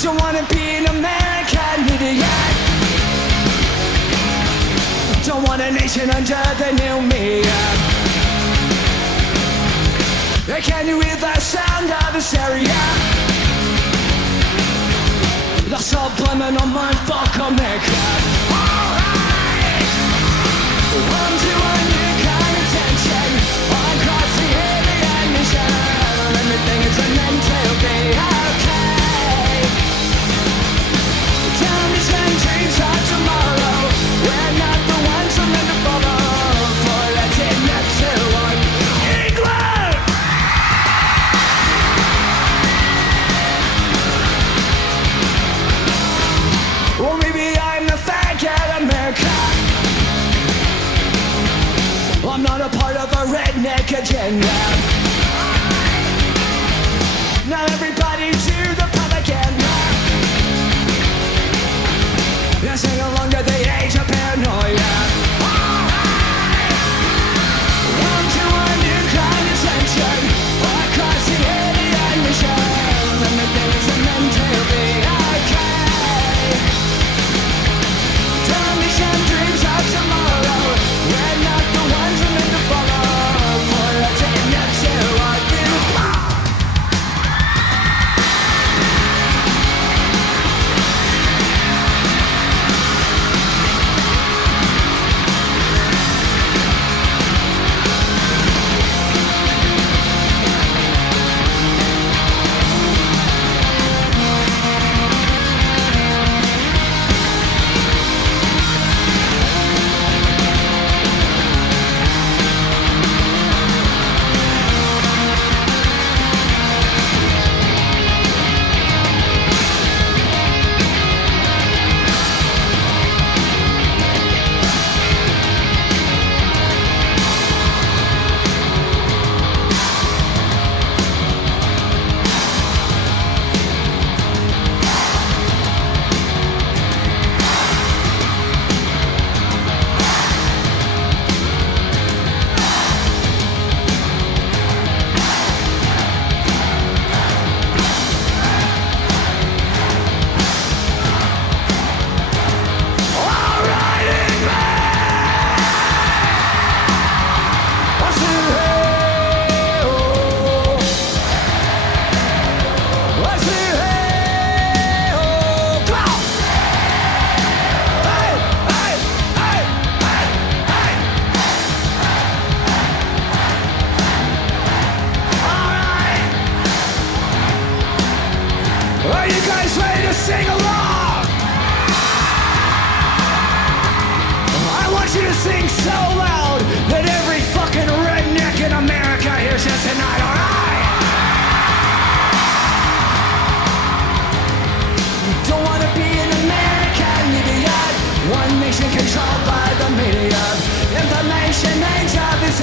Don't wanna be an American idiot. Don't want a nation under the new me. Can you hear the sound of hysteria? The subliminal mindfuck America. Alright! On to a new kind of tension. Across the alien mission. Everything is meant to be okay. Time to send dreams of tomorrow. We're not the ones who meant to follow. For let's admit to one England! Or maybe I'm the faggot America. I'm not a part of a redneck agenda. Not everybody to the propaganda. Yes, no longer the age of paranoia. On to a new kind of tension. Across the alien mission. Everything is meant to be okay. Television dreams of tomorrow. We're not the ones who meant to follow. For let's admit to what you are. Are you guys ready to sing along? I want you to sing so loud that every fucking redneck in America hears you tonight, alright? Don't wanna be an American idiot. One nation controlled by the media. Information age of this